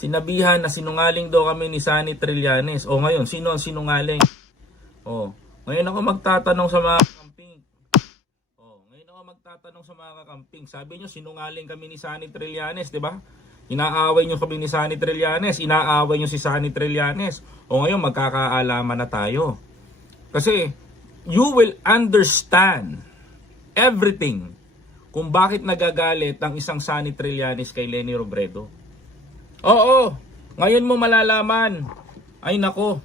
Sinabihan na sinungaling daw kami ni Sunny Trillanes. O ngayon, sino ang sinungaling? O, ngayon ako magtatanong sa mga kakamping. O, ngayon ako magtatanong sa mga kakamping. Sabi nyo, sinungaling kami ni Sunny Trillanes, di ba? Inaaway nyo kami ni Sunny Trillanes. Inaaway nyo si Sunny Trillanes. O ngayon, magkakaalaman na tayo. Kasi, you will understand everything kung bakit nagagalit ang isang Sunny Trillanes kay Leni Robredo. Oo, ngayon mo malalaman. Ay nako,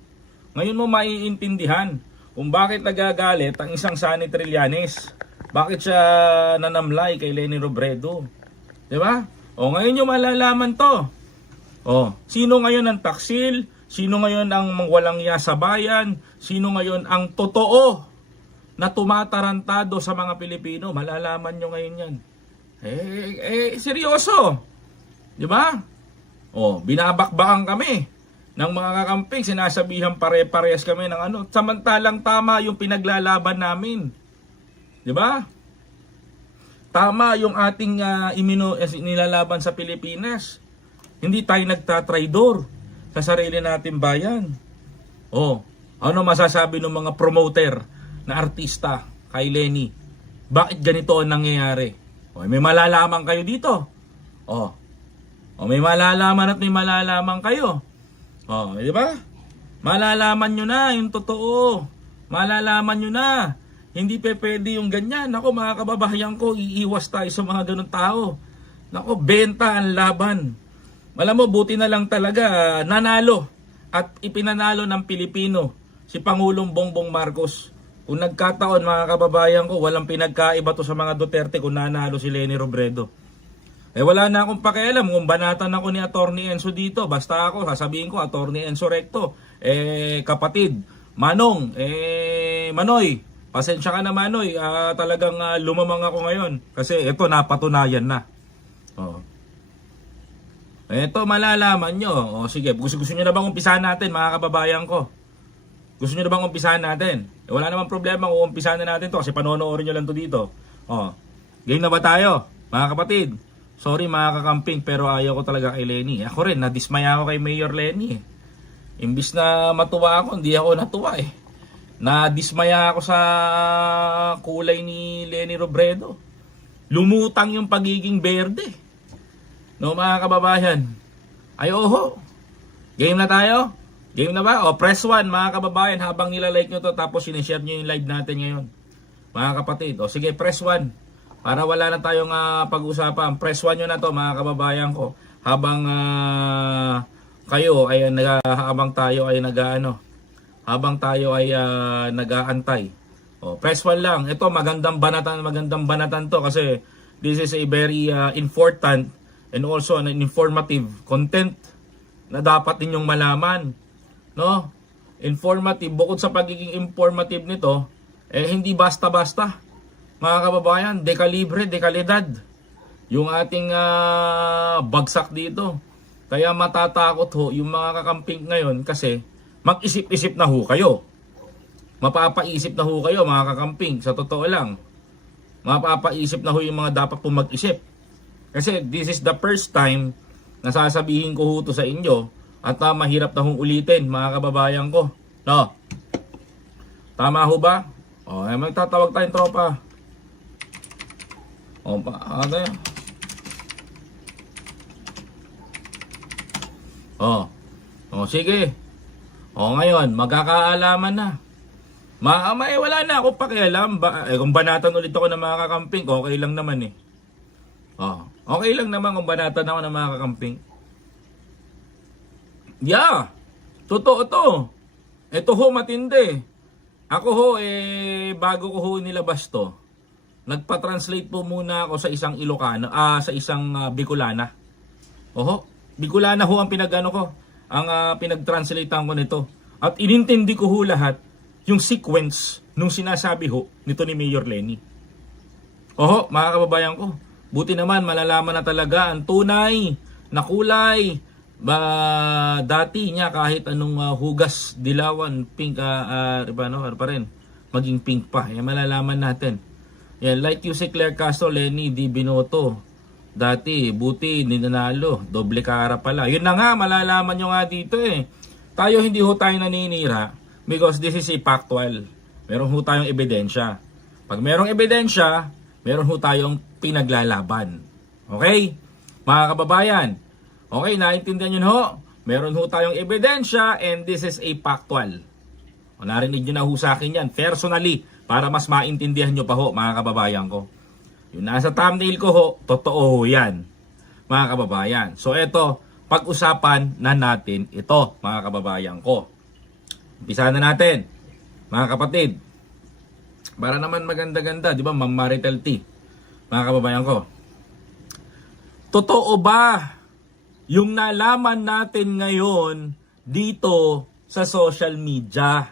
ngayon mo maiintindihan kung bakit nagagalit ang isang Sunny Trillanes. Bakit siya nanamlay kay Leni Robredo. Diba? O ngayon nyo malalaman to. O, sino ngayon ang taksil? Sino ngayon ang walang iya sa bayan? Sino ngayon ang totoo na tumatarantado sa mga Pilipino? Malalaman nyo ngayon yan. Seryoso. Diba? O, binabakbakan kami ng mga kakamping. Sinasabihan pare-parehas kami ng ano. Samantalang tama yung pinaglalaban namin. Diba? Tama yung ating nilalaban sa Pilipinas. Hindi tayo nagtatraidor sa sarili nating bayan. O, ano masasabi ng mga promoter na artista kay Leni? Bakit ganito ang nangyayari? O, may malalaman kayo dito. O, may malalaman at may malalaman kayo. O, di ba? Malalaman nyo na yung totoo. Malalaman nyo na. Hindi pwede yung ganyan. Ako mga kababayan ko, iiwas tayo sa mga ganun tao. Nako, benta ang laban. Alam mo, buti na lang talaga nanalo at ipinanalo ng Pilipino si Pangulong Bongbong Marcos. Kung nagkataon mga kababayan ko, walang pinagkaiba to sa mga Duterte kung nanalo si Leni Robredo. Wala na akong pakialam kung banatan ako ni Attorney Enzo dito. Basta ako, sasabihin ko, Attorney Enzo Recto. Kapatid, Manong, Manoy, pasensya ka na Manoy. Talagang lumamang ako ngayon. Kasi ito, napatunayan na. Ito, malalaman nyo. Sige, gusto nyo na bang umpisahan natin mga kababayan ko? Gusto nyo na bang umpisahan natin? Wala namang problema kung umpisahan na natin to kasi panonoorin nyo lang to dito. Game na ba tayo? Mga kapatid, sorry mga kakamping pero ayaw ko talaga kay Leni. Ako rin, nadismaya ako kay Mayor Leni. Imbis na matuwa ako, hindi ako natuwa eh. Nadismaya ako sa kulay ni Leni Robredo. Lumutang yung pagiging berde. No mga kababayan. Ay oho. Game na tayo? Game na ba? Press 1 mga kababayan habang nilalike nyo to tapos sinishare nyo yung live natin ngayon. Mga kapatid. Sige, press 1. Para wala na tayong pag-usapan. Press 1 nyo na to mga kababayan ko. Habang kayo ay habang tayo ay habang tayo ay nag-aantay. Press 1 lang. Ito magandang banatan to kasi this is a very important and also an informative content na dapat ninyong malaman. No? Informative. Bukod sa pagiging informative nito, hindi basta-basta. Mga kababayan, dekalibre, dekalidad. Yung ating bagsak dito. Kaya matatakot ho yung mga kakamping ngayon kasi mag-isip-isip na ho kayo. Mapapaisip na ho kayo mga kakamping. Sa totoo lang. Mapapaisip na ho yung mga dapat pong mag-isip. Kasi this is the first time na sasabihin ko ho to sa inyo at mahirap na hong ulitin mga kababayan ko. No? Tama ho ba? Magtatawag tayong tropa. Sige. Ngayon, magkakaalaman na. Wala na akong pakialam. Kung banatan ulit ako ng mga kakamping, okay lang naman eh. Okay lang naman kung banatan ako ng mga kakamping. Yeah, totoo to. Ito ho matindi. Ako ho bago ko ho nilabas to, nagpa-translate po muna ako sa isang Ilocano, sa isang Bicolana. Bicolana ho ang pinag-translatean ko nito. At inintindi ko ho lahat yung sequence nung sinasabi ho nito ni Mayor Leni. Mga kababayan ko, buti naman malalaman na talaga ang tunay na kulay. Dati niya kahit anong hugas, dilawan, pink, pa rin, maging pink pa. Malalaman natin. Yan, like you si Claire Castro, Leni, di binoto. Dati, buti, ninanalo. Doble kara pala. Yun na nga, malalaman nyo nga dito eh. Tayo hindi ho tayo naninira because this is a factual. Meron ho tayong ebidensya. Pag merong ebidensya, meron ho tayong pinaglalaban. Okay? Mga kababayan, okay, naintindihan nyo ho? Meron ho tayong ebidensya and this is a factual. O, narinig nyo na ho sa akin yan, personally, para mas maintindihan nyo pa ho, mga kababayan ko. Yung nasa thumbnail ko ho, totoo ho yan, mga kababayan. So eto, pag-usapan na natin ito, mga kababayan ko. Umpisa na natin, mga kapatid. Para naman maganda-ganda, di ba, Ma'am Maritel T, mga kababayan ko. Totoo ba yung nalaman natin ngayon dito sa social media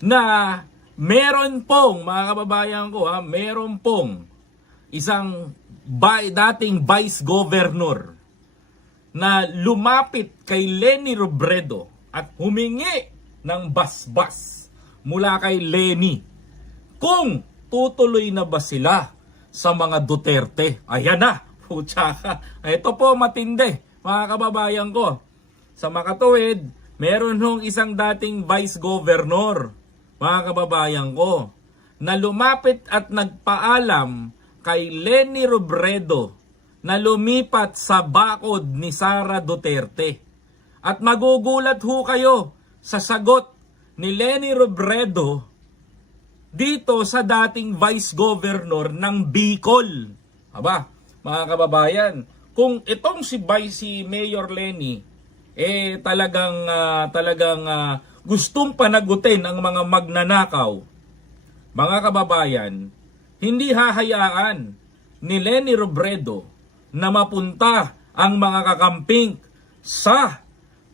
na meron pong, mga kababayan ko ha, meron pong isang dating vice governor na lumapit kay Leni Robredo at humingi ng basbas mula kay Leni kung tutuloy na ba sila sa mga Duterte. Ayan na, putsaka. Ito po matindi, mga kababayan ko. Sa makatuwid, meron hong isang dating vice governor, mga kababayan ko, na lumapit at nagpaalam kay Leni Robredo na lumipat sa bakod ni Sara Duterte. At magugulat ho kayo sa sagot ni Leni Robredo dito sa dating vice governor ng Bicol. Aba, mga kababayan, kung itong si Mayor Leni talagang gustong panagutin ang mga magnanakaw, mga kababayan, hindi hahayaan ni Leni Robredo na mapunta ang mga kakamping sa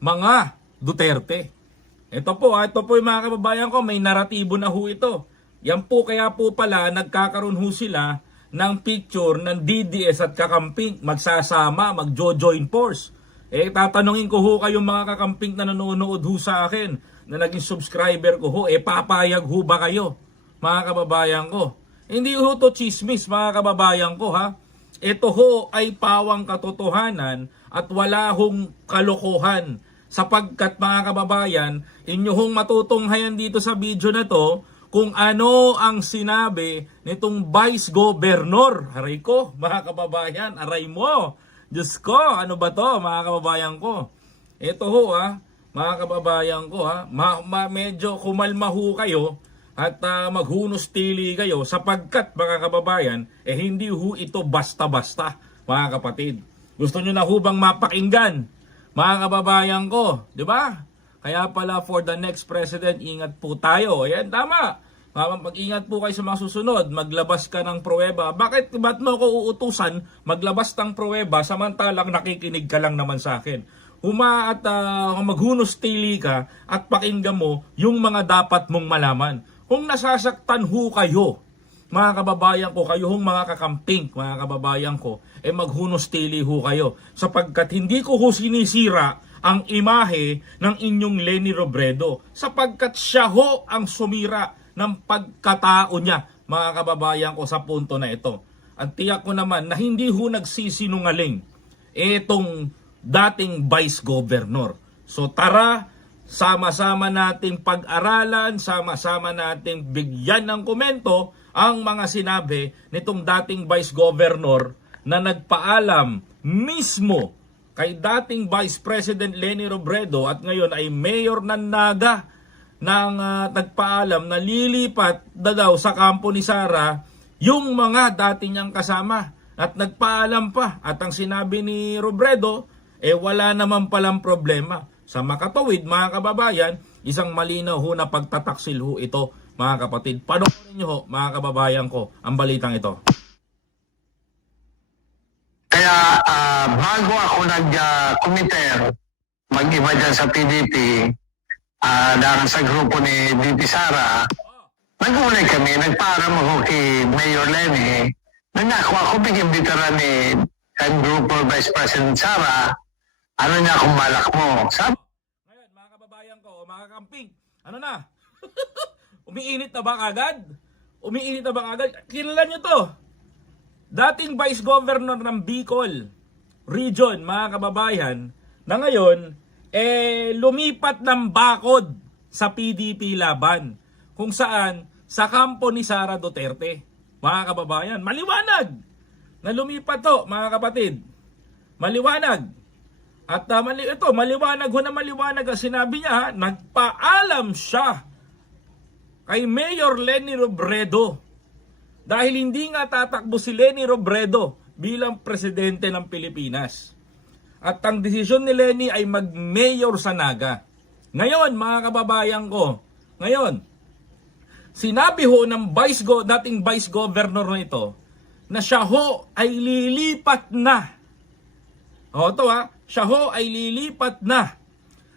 mga Duterte. Ito po yung mga kababayan ko, may naratibo na ho ito. Yan po kaya po pala nagkakaroon ho sila ng picture ng DDS at kakamping, magsasama, magjo-join force. Tatanungin ko ho kayong mga kakamping na nanonood ho sa akin, na naging subscriber ko ho, papayag ho ba kayo, mga kababayan ko? Hindi ho to chismis, mga kababayan ko ha. Ito ho ay pawang katotohanan at wala hong kalokohan. Sapagkat mga kababayan, inyo hong matutunghayan dito sa video na to kung ano ang sinabi nitong vice governor. Aray ko, mga kababayan, aray mo. Diyos ko, ano ba to, mga kababayan ko? Ito ho mga kababayan ko medyo kumalma ho kayo at maghunos tili kayo sapagkat mga kababayan, hindi ho ito basta-basta, mga kapatid. Gusto nyo na ho bang mapakinggan, mga kababayan ko? Di ba? Kaya pala for the next president, ingat po tayo. Ayan, tama. Mag-ingat po kayo sa mga susunod. Maglabas ka ng pruweba. Ba't mo ko uutusan maglabas ng pruweba samantalang nakikinig ka lang naman sa akin? Maghunos tili ka at pakinggan mo yung mga dapat mong malaman. Kung nasasaktan ho kayo, mga kababayan ko, kayo hong mga kakamping, mga kababayan ko, maghunos tili ho kayo. Sapagkat hindi ko ho sinisira ang imahe ng inyong Leni Robredo. Sapagkat siya ho ang sumira ng pagkatao niya, mga kababayan ko, sa punto na ito. At tiyak ko naman na hindi ho nagsisinungaling itong dating vice governor. So tara, sama-sama nating pag-aralan, sama-sama nating bigyan ng komento ang mga sinabi nitong dating vice governor na nagpaalam mismo kay dating Vice President Leni Robredo at ngayon ay mayor ng Naga nang nagpaalam na lilipat daw sa kampo ni Sara yung mga dati niyang kasama at nagpaalam pa. At ang sinabi ni Robredo, wala naman palang problema. Sa makatuwid, mga kababayan, isang malinaw ho na pagtataksil ho ito, mga kapatid. Panoorin nyo ho, mga kababayan ko, ang balitang ito. Kaya bago ako nag-committer, mag-iba dyan sa PDP, dahil sa grupo ni DP Sara, nag-ulay kami, nagparam ako kay Mayor Leni, nangako ako bigyan bitara ni grupo Vice President Sara, ano niya kung malak mo. Ngayon, mga kababayan ko, mga kamping, ano na? Umiinit na ba kagad? Umiinit na ba kagad? Kilala nyo to. dating Vice Governor ng Bicol Region, mga kababayan, na ngayon, lumipat ng bakod sa PDP laban. Kung saan, sa kampo ni Sara Duterte. Mga kababayan, maliwanag na lumipat to, mga kapatid. Maliwanag. At maliwanag ho na maliwanag ang sinabi niya, nagpaalam siya kay Mayor Leni Robredo dahil hindi nga tatakbo si Leni Robredo bilang presidente ng Pilipinas. At ang desisyon ni Leni ay mag-mayor sa Naga. Ngayon, mga kababayan ko, ngayon, sinabi ho ng dating Vice Governor na ito na siya ho ay lilipat na. Siya ho ay lilipat na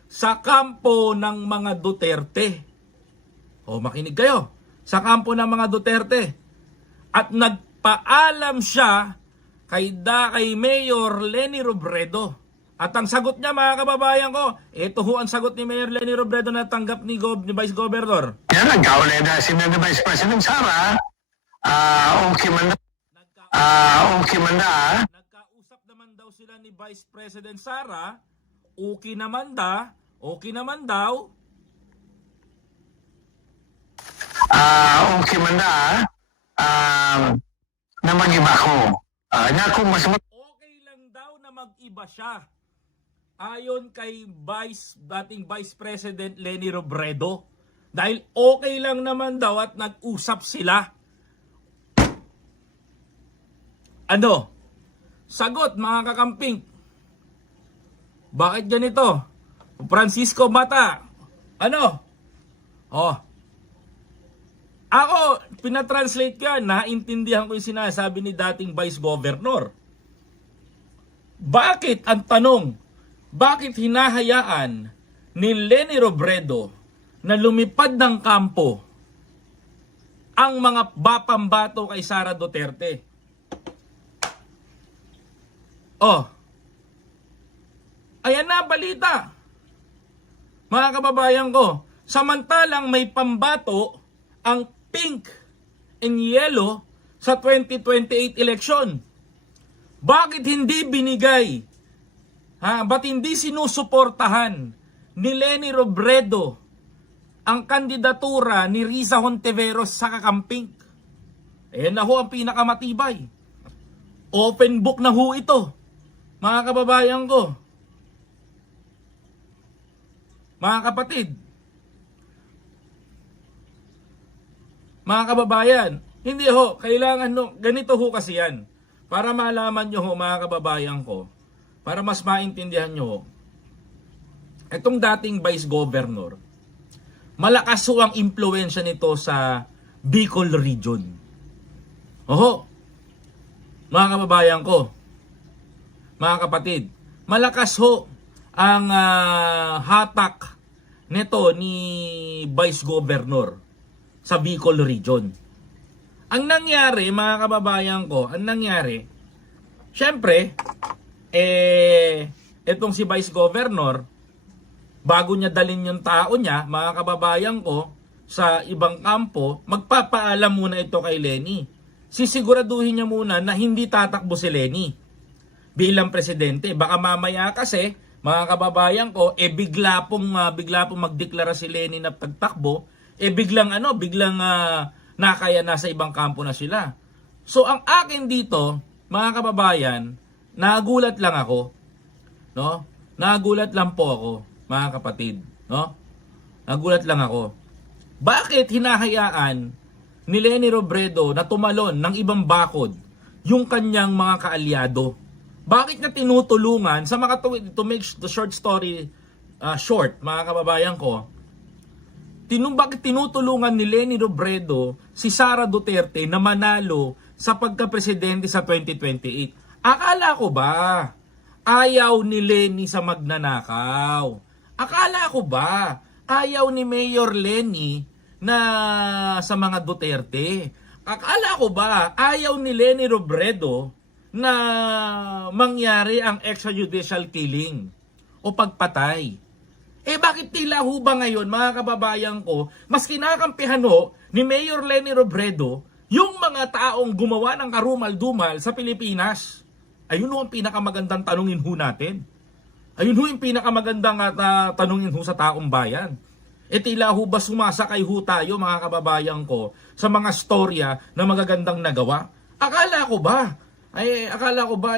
sa kampo ng mga Duterte. Makinig kayo. Sa kampo ng mga Duterte. At nagpaalam siya kay Mayor Leni Robredo. At ang sagot niya, mga kababayan ko, ito ho ang sagot ni Mayor Leni Robredo na tanggap ni Vice Governor. Yan, nagkaulay na si Vice President Sara. Okay man na. Nagkausap naman daw sila ni Vice President Sara. Okay naman daw. Okay man na mag-iba ko. Okay lang daw na mag-iba siya. Ayon kay dating Vice President Leni Robredo. Dahil okay lang naman daw at nag-usap sila. Sagot, mga kakamping. Bakit ganito? Francisco Mata. Ako, pinatranslate ko yan. Naintindihan ko yung sinasabi ni dating Vice Governor. Bakit, ang tanong, bakit hinahayaan ni Leni Robredo na lumipad ng kampo ang mga pambato kay Sara Duterte? Ayan na balita. Mga kababayan ko, samantalang may pambato ang pink and yellow sa 2028 election. Bakit hindi binigay? Ba't hindi sinusuportahan ni Leni Robredo ang kandidatura ni Risa Hontiveros sa kakamping? Ayan na ho ang pinakamatibay. Open book na ho ito. Mga kababayan ko, mga kapatid, mga kababayan, hindi ho, kailangan ganito ho kasi yan. Para malaman nyo ho, mga kababayan ko, para mas maintindihan nyo ho, itong dating Vice Governor, malakas ho ang impluensya nito sa Bicol Region. Mga kababayan ko, mga kapatid, malakas ho ang hatak nito ni Vice Governor sa Bicol Region. Ang nangyari, mga kababayan ko, syempre, itong si Vice Governor, bago niya dalhin yung tao niya, mga kababayan ko, sa ibang kampo, magpapaalam muna ito kay Leni. Sisiguraduhin niya muna na hindi tatakbo si Leni bilang presidente. Baka mamaya kasi, mga kababayan ko, bigla pong magdeklara si Leni na tagtakbo, biglang nakaya nasa ibang kampo na sila. So ang akin dito, mga kababayan, nagulat lang ako, no? Nagulat lang po ako, mga kapatid, no? Nagulat lang ako. Bakit hinahayaan ni Leni Robredo na tumalon ng ibang bakod yung kanyang mga kaalyado? Bakit na tinutulungan sa to make the short story short, mga kababayan ko, bakit tinutulungan ni Leni Robredo si Sara Duterte na manalo sa pagka-presidente sa 2028? Akala ko ba ayaw ni Leni sa magnanakaw? Akala ko ba ayaw ni Mayor Leni na sa mga Duterte? Akala ko ba ayaw ni Leni Robredo na mangyari ang extrajudicial killing o pagpatay? Bakit tila ho ba ngayon, mga kababayan ko, mas kinakampihan ho ni Mayor Leni Robredo yung mga taong gumawa ng karumal-dumal sa Pilipinas. Ayun ho ang pinakamagandang tanungin ho natin. Ayun ho yung pinakamagandang tanungin ho sa taong bayan. E tila ho ba sumasakay ho tayo, mga kababayan ko, sa mga storya na magagandang nagawa? Akala ko ba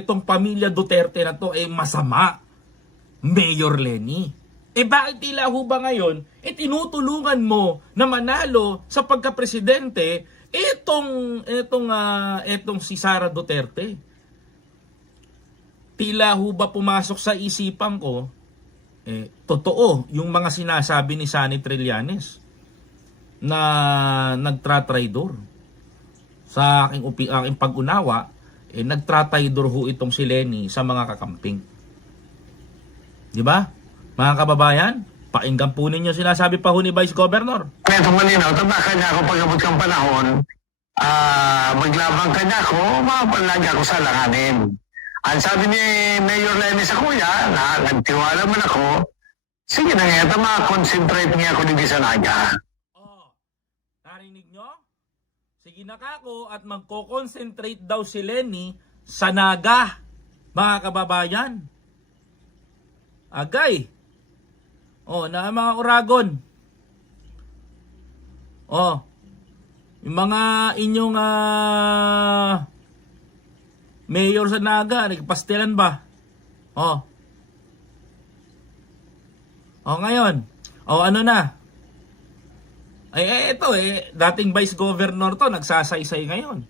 itong pamilya Duterte na to masama? Mayor Lenny. Bakit tila ho ba ngayon tinutulungan mo na manalo sa pagka-presidente etong si Sara Duterte? Tila ho ba pumasok sa isipan ko, totoo yung mga sinasabi ni Sunny Trillanes na nagtratraidor. Sa aking pag-unawa, nagtratraidor ho itong si Lenny sa mga kakamping. Di ba? Mga kababayan, pakinggan po ninyo sinasabi pa ho ni Vice Governor. Ito malinaw, tabakan niya ako pag-abot kang panahon, maglabang ka niya ako, mapalagi ako sa langanin. Ang sabi ni Mayor Lenny sa kuya, na nagtiwala man ako, sige na nga, ma-concentrate niya ako dito sa Naga. Narinig nyo? Sige na kako at magko-concentrate daw si Lenny sa Naga, mga kababayan. Agay. Na mga Uragon. Yung mga inyong mayor sa Naga, nagpastilan ba? Ngayon. Ano na? Ito dating Vice Governor to, nagsasaysay ngayon.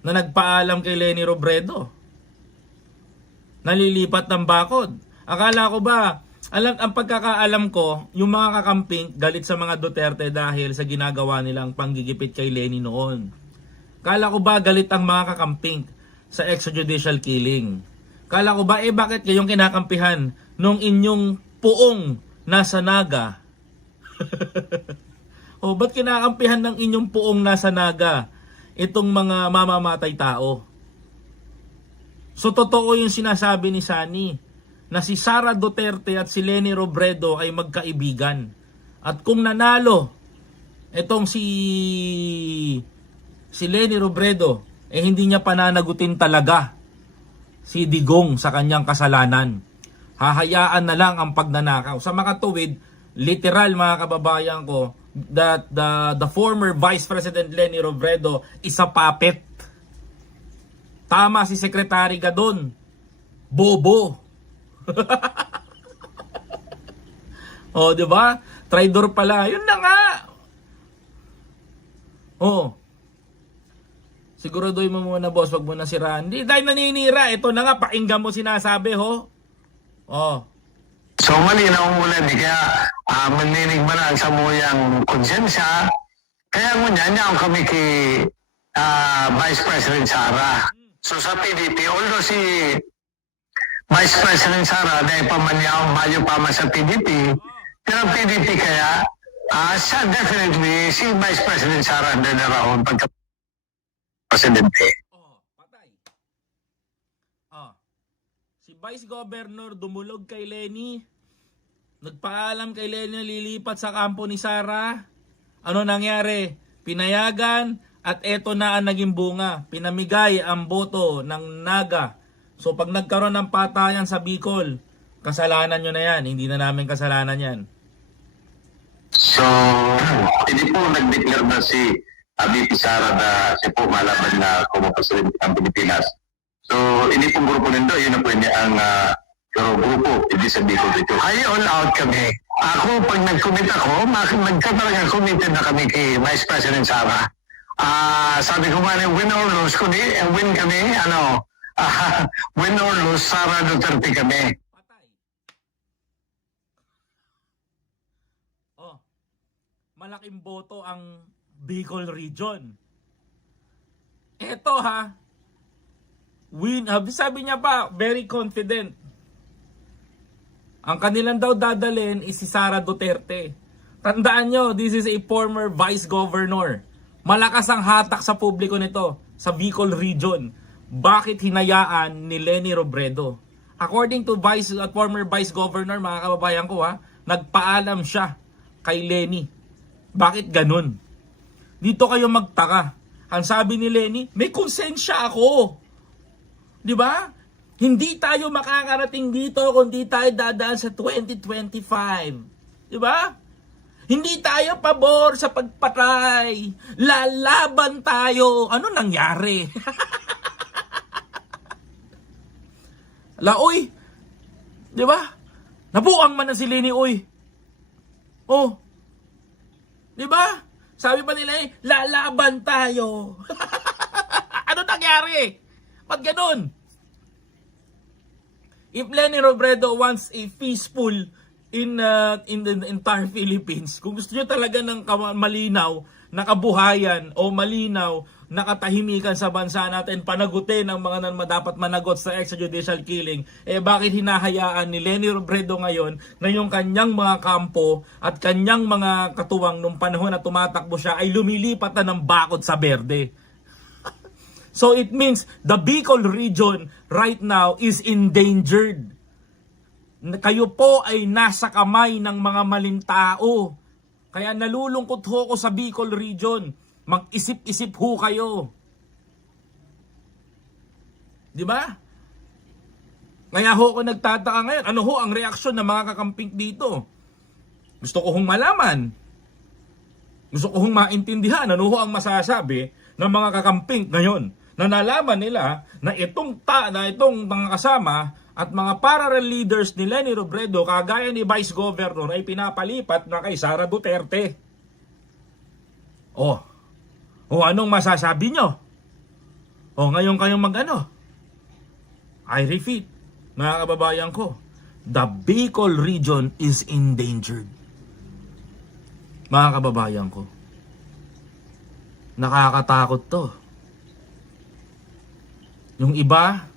Na nagpaalam kay Leni Robredo. Nalilipat ng bakod. Akala ko ba, ang pagkakaalam ko, yung mga kakamping galit sa mga Duterte dahil sa ginagawa nilang panggigipit kay Lenny noon. Akala ko ba galit ang mga kakamping sa extrajudicial killing? Akala ko ba, bakit kayong kinakampihan nung inyong puong nasa Naga? Ba't kinakampihan ng inyong puong nasa Naga itong mga mamamatay tao? So totoo yung sinasabi ni Sunny na si Sara Duterte at si Leni Robredo ay magkaibigan. At kung nanalo itong si Leni Robredo, hindi niya pananagutin talaga si Digong sa kanyang kasalanan. Hahayaan na lang ang pagnanakaw. Sa makatuwid, literal mga kababayan ko, that the former Vice President Leni Robredo is a puppet. Tama si Secretary Gadon. Bobo. Di ba? Traidor pala. Yun na nga. Siguraduhin mo muna, boss, wag mo na si Randy. Dahil naninira, ito na nga, pakinggan mo sinasabi, ho. So malinaw muna, kaya maninig man ang samuyang konsensya. Kaya ngunyan niya kami kay Vice President Sara. So sa PDP, although si Vice President Sara dahil pamanyaw mayo pa man sa PDP, pero PDP kaya, siya definitely, si Vice President Sara na narahon pagka-presidente. Patay. Si Vice Governor dumulog kay Lenny. Nagpaalam kay Lenny na lilipat sa kampo ni Sara. Ano nangyari? Pinayagan at eto na ang naging bunga. Pinamigay ang boto ng Naga. So pag nagkaroon ng patayan sa Bicol, kasalanan nyo na yan. Hindi na namin kasalanan yan. So, hindi po nag-declare na si VP Sara na siya po malaban na kumapasalit ang Pilipinas. So, hindi pong grupo nito, yun na po niya ang grupo, hindi sa Bicol dito. Ay, all out kami. Ako, pag nag-commit ako, magkatalagang committed na kami kay Vice President Sara. Sabi ko nga, win or lose, kundi win kami, win or lose, Sara Duterte kami. Patay. Malaking boto ang Bicol region. Eto win. Sabi niya pa, very confident. Ang kanilang daw dadalhin is si Sara Duterte. Tandaan nyo, this is a former vice governor. Malakas ang hatak sa publiko nito sa Bicol region. Bakit hinayaan ni Leni Robredo? According to former vice governor, mga kababayan ko, nagpaalam siya kay Leni. Bakit ganun? dito kayo magtaka. Ang sabi ni Lenny, may konsensya ako. Di ba? Hindi tayo makakarating dito kung di tayo dadaan sa 2025. Di ba? Hindi tayo pabor sa pagpatay. Lalaban tayo. Ano nangyari? Laoy. Di ba? Nabuang man na si Lenny, oy. Oh. Di ba? Sabi pa nila lalaban tayo. Ano nangyari? Ba't ganun? If Lenny Robredo wants a peaceful in the entire Philippines, kung gusto nyo talaga ng malinaw na kabuhayan o malinaw na katahimikan sa bansa natin, panagutin ang mga dapat managot sa extrajudicial killing, bakit hinahayaan ni Lenny Robredo ngayon na yung kanyang mga kampo at kanyang mga katuwang nung panahon na tumatakbo siya ay lumilipat na ng bakod sa berde? So it means the Bicol region right now is endangered. Kayo po ay nasa kamay ng mga maling tao. Kaya nalulungkot ho ko sa Bicol region. Mag-isip-isip ho kayo. Di ba? Kaya ho ko nagtataka ngayon. Ano ho ang reaksyon ng mga kakamping dito? Gusto ko hong malaman. Gusto ko hong maintindihan. Ano ho ang masasabi ng mga kakamping ngayon? Na nalaman nila na itong mga kasama at mga parallel leaders ni Lenny Robredo, kagaya ni Vice Governor, ay pinapalipat na kay Sara Duterte. Oh, anong masasabi nyo? Ngayon kayong mag-ano? I repeat, mga kababayan ko, the Bicol region is endangered. Mga kababayan ko, nakakatakot to. Yung iba,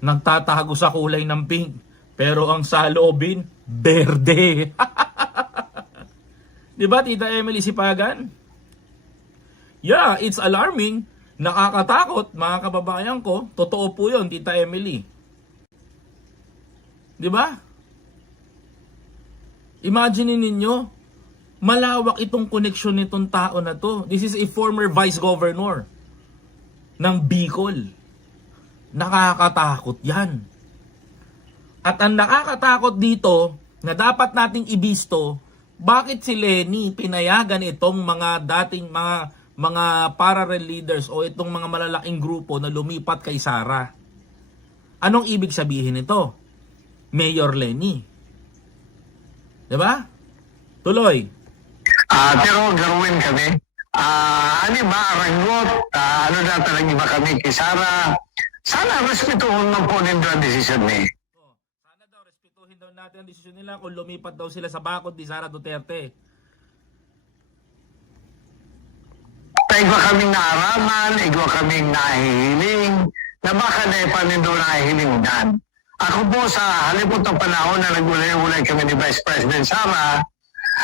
nagtatago sa kulay ng pink, pero ang saloobin, berde. Di ba, Tita Emily Sipagan? Yeah, it's alarming. Nakakatakot, mga kababayan ko. Totoo po yun, Tita Emily. Di ba? Imagine ninyo, malawak itong koneksyon nitong tao na to. This is a former vice governor ng Bicol. Nakakatakot yan. At ang nakakatakot dito, na dapat nating ibisto, bakit si Lenny pinayagan itong mga dating mga parallel leaders o itong mga malalaking grupo na lumipat kay Sara? Anong ibig sabihin nito? Mayor Lenny. Diba? Tuloy. Pero gawin kami. Ano ba, aranggot? Ano na talaga ba kami kay Sara? Sana respetuhin man po nito ang desisyon ni. Sana daw respetuhin daw natin ang desisyon nila kung lumipat daw sila sa bakod ni Sara Duterte. Igwa kaming naaraman, igwa kaming nahihiling, na baka na ipanindo nahihiling dan. Ako po sa halipot ng panahon na nag-ulay-ulay kami ni Vice President Sara,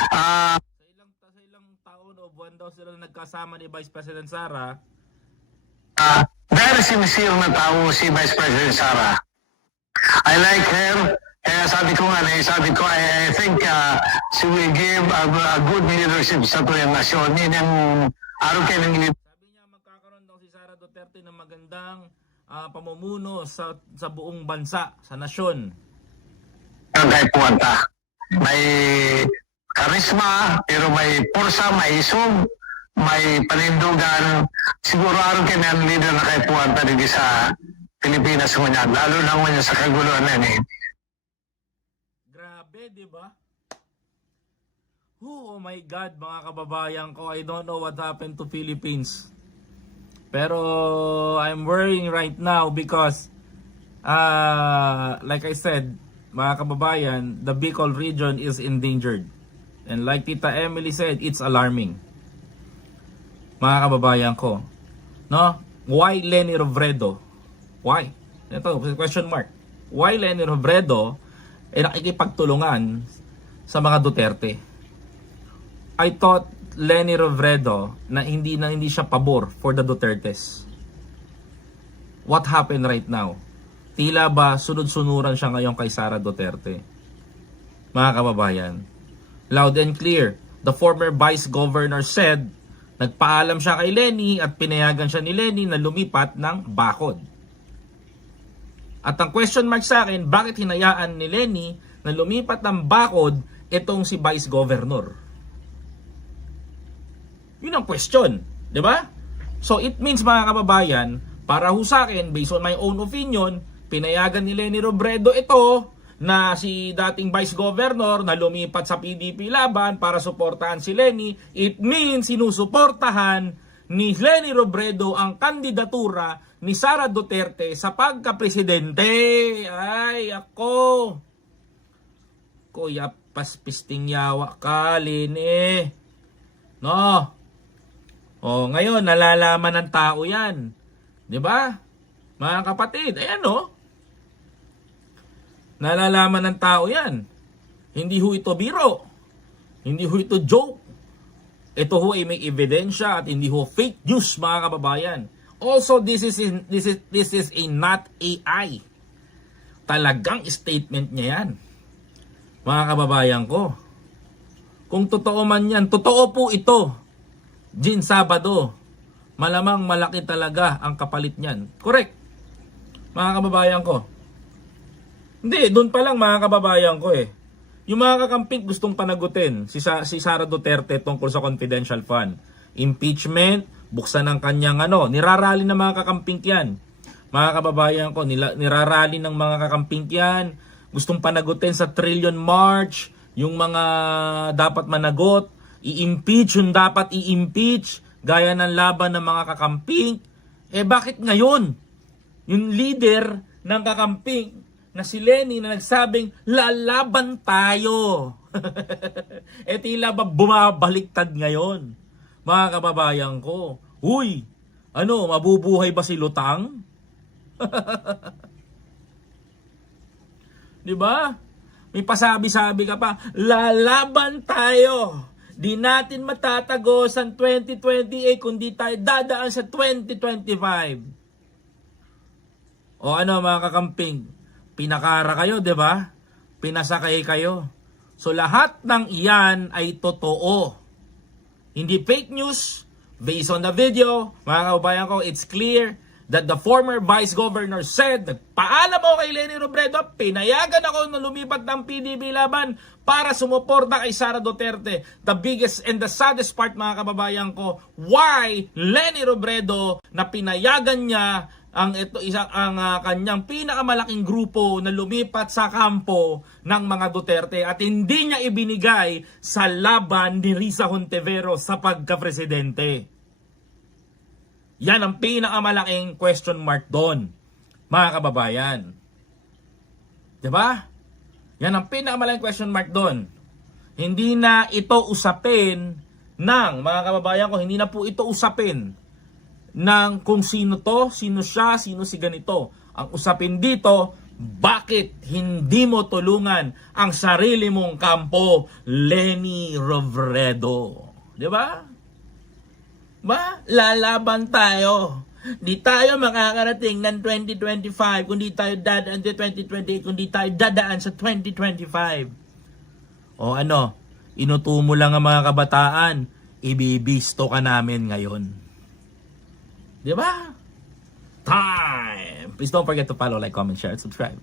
sa ilang taon o buwan daw sila nagkasama ni Vice President Sara, very sincere na tao si Vice President Sara. I like her. Kaya sabi ko, I think she will give a good leadership sa tuyang nasyon. Yun ang araw kayo ng leadership. sabi niya magkakaroon daw si Sara Duterte ng magandang pamumuno sa buong bansa, sa nasyon. Kay Puwanta. May karisma, pero may porsa, may isog, may panindugan. Siguro araw kayo ng leader na kay Puwanta dito sa Pilipinas ngunyan. Lalo na ngunyan sa kaguluhan na yun. Grabe, di ba? Oh my God, mga kababayan ko, I don't know what happened to Philippines. Pero I'm worrying right now because like I said, mga kababayan, the Bicol region is endangered. And like Tita Emily said, it's alarming. Mga kababayan ko, no? Why Lenny Robredo? Why? Ito, question mark. Why Lenny Robredo nakikipagtulungan sa mga Duterte? I thought Lenny Robredo na hindi siya pabor for the Dutertes. What happened right now? Tila ba sunod-sunuran siya ngayon kay Sara Duterte? Mga kababayan, loud and clear, the former vice governor said Nagpaalam siya kay Lenny at pinayagan siya ni Lenny na lumipat ng bakod. At ang question mark sa akin, bakit hinayaan ni Lenny na lumipat ng bakod itong si Vice Governor? Yun ang question, di ba? So it means mga kababayan, para ho sa akin, based on my own opinion, pinayagan ni Leni Robredo ito na si dating Vice Governor na lumipat sa PDP laban para suportahan si Lenny. It means sinusuportahan ni Leni Robredo ang kandidatura ni Sara Duterte sa pagka-presidente. Ay, ako. Kuya, paspisting yawa ka, Leni. No? O, ngayon, nalalaman ng tao yan. Di ba? Mga kapatid, ayan o. Nalalaman ng tao yan. Hindi ho ito biro. Hindi ho ito joke. Ito ho ay may ebidensya at hindi ho fake news, mga kababayan. Also, this is a not AI. Talagang statement niya yan. Mga kababayan ko. Kung totoo man yan, totoo po ito. Jin Sabado. Malamang malaki talaga ang kapalit niyan. Correct. Mga kababayan ko. Hindi, doon pa lang mga kababayan ko eh. Yung mga kakamping gustong panagutin si Sara Duterte tungkol sa confidential fund. Impeachment, buksan ng kanyang nirarally ng mga kakamping yan. Mga kababayan ko, nirarally ng mga kakamping yan. Gustong panagutin sa Trillion March, yung mga dapat managot, i-impeach yung dapat i-impeach, gaya ng laban ng mga kakamping. Eh bakit ngayon? Yung leader ng kakamping, na si Lenny na nagsabing lalaban tayo. E tila ba bumabaliktad ngayon? Mga kababayan ko. Uy, mabubuhay ba si Lutang? Di ba? May pasabi-sabi ka pa, lalaban tayo. Di natin matatagos ang 2028 kundi tayo dadaan sa 2025. O mga kakamping? Pinakara kayo, 'di ba? Pinasakay kayo. So lahat ng iyan ay totoo. Hindi fake news. Based on the video, mga kababayan ko, it's clear that the former Vice Governor said, nagpaalam ako kay Leni Robredo, pinayagan ako na lumipat ng PDP laban para sumuporta kay Sara Duterte. The biggest and the saddest part, mga kababayan ko, why Leni Robredo na pinayagan niya ang kanyang pinakamalaking grupo na lumipat sa kampo ng mga Duterte at hindi niya ibinigay sa laban ni Risa Hontiveros sa pagka-presidente. Yan ang pinakamalaking question mark doon, mga kababayan. Diba? Yan ang pinakamalaking question mark doon. Hindi na ito usapin ng, mga kababayan ko, hindi na po ito usapin ng kung sino to, sino siya, sino si ganito. Ang usapin dito, bakit hindi mo tulungan ang sarili mong kampo, Leni Robredo? Di ba? Lalaban tayo. Di tayo makakarating ng 2025 kundi tayo dadaan sa 2028 kundi tayo dadaan sa 2025. O inutumo lang ang mga kabataan, ibibisto ka namin ngayon. Diba? Time! Please don't forget to follow, like, comment, share, and subscribe.